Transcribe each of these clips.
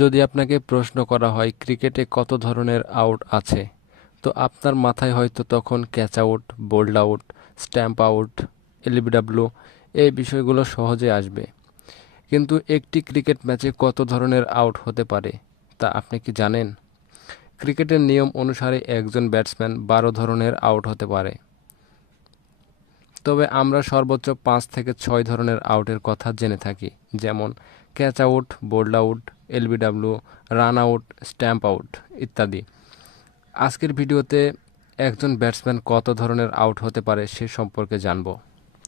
যদি আপনাকে প্রশ্ন করা হয়, ক্রিকেটে কত ধরনের আউট আছে? তো আপনার মাথায় হয়তো তখন catch out, bowled out, stump out LBW এই বিষয়গুলো সহজে আসবে। কিন্তু একটি ক্রিকেট ম্যাচে কত ধরনের আউট হতে পারে, তা আপনি কি জানেন? ক্রিকেটের নিয়ম অনুসারে একজন ব্যাটসম্যান বারো ধরনের আউট হতে পারে। তবে আমরা সর্বোচ্চ পাঁচ থেকে ছয় ধরনের আউটের কথা জেনে থাকি, যেমন catch out, bowled out LBW, run out, stump out ইত্যাদি। আজকের ভিডিওতে একজন ব্যাটসম্যান কত ধরনের আউট হতে পারে সে সম্পর্কে জানব।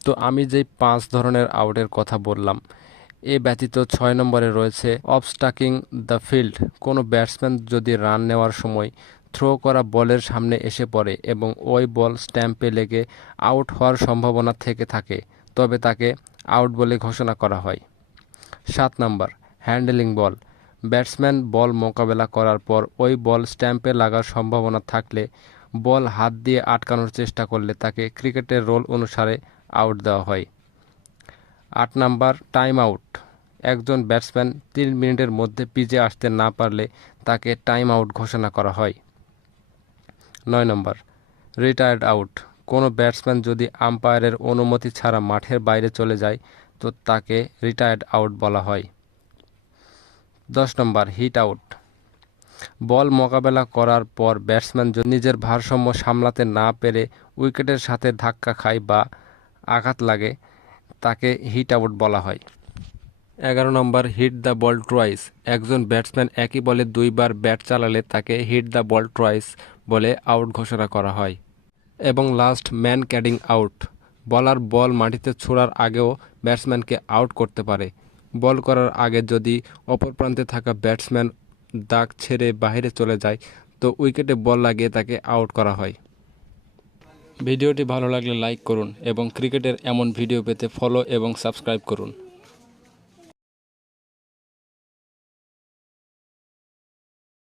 তো আমি যেই পাঁচ ধরনের আউটের কথা বললাম, এ ব্যতীত ছয় নম্বরে রয়েছে অবস্টাকিং দ্য ফিল্ড কোনো ব্যাটসম্যান যদি রান নেওয়ার সময় থ্রো করা বলের সামনে এসে পড়ে এবং ওই বল স্ট্যাম্পে লেগে আউট হওয়ার সম্ভাবনা থেকে থাকে, তবে তাকে আউট বলে ঘোষণা করা হয়। সাত নম্বর হ্যান্ডেলিং বল ব্যাটসম্যান বল মোকাবেলা করার পর ওই বল স্ট্যাম্পে লাগার সম্ভাবনা থাকলে বল হাত দিয়ে আটকানোর চেষ্টা করলে তাকে ক্রিকেটের রোল অনুসারে আউট দেওয়া হয়। আট নাম্বার, টাইম আউট। একজন ব্যাটসম্যান তিন মিনিটের মধ্যে পিজে আসতে না পারলে তাকে টাইম আউট ঘোষণা করা হয়। নয় নম্বর, রিটায়ার্ড আউট। কোনো ব্যাটসম্যান যদি আম্পায়ারের অনুমতি ছাড়া মাঠের বাইরে চলে যায়, তো তাকে রিটায়ার্ড আউট বলা হয়। দশ নম্বর হিট আউট বল মোকাবেলা করার পর ব্যাটসম্যান যদি নিজের ভারসাম্য সামলাতে না পেরে উইকেটের সাথে ধাক্কা খায় বা আঘাত লাগে, তাকে হিট আউট বলা হয়। এগারো নম্বর হিট দ্য বল ট্রয়েস একজন ব্যাটসম্যান একই বলে দুইবার ব্যাট চালালে তাকে হিট দ্য বল ট্রয়েস বলে আউট ঘোষণা করা হয়। এবং লাস্ট ম্যান ক্যাডিং আউট বলার বল মাটিতে ছোড়ার আগেও ব্যাটসম্যানকে আউট করতে পারে। বল করার আগে যদি অপর প্রান্তে থাকা ব্যাটসম্যান দাগ ছেড়ে বাইরে চলে যায়, তো উইকেটে বল লাগিয়ে তাকে আউট করা হয়। ভিডিওটি ভালো লাগলে লাইক করুন এবং ক্রিকেটের এমন ভিডিও পেতে ফলো এবং সাবস্ক্রাইব করুন।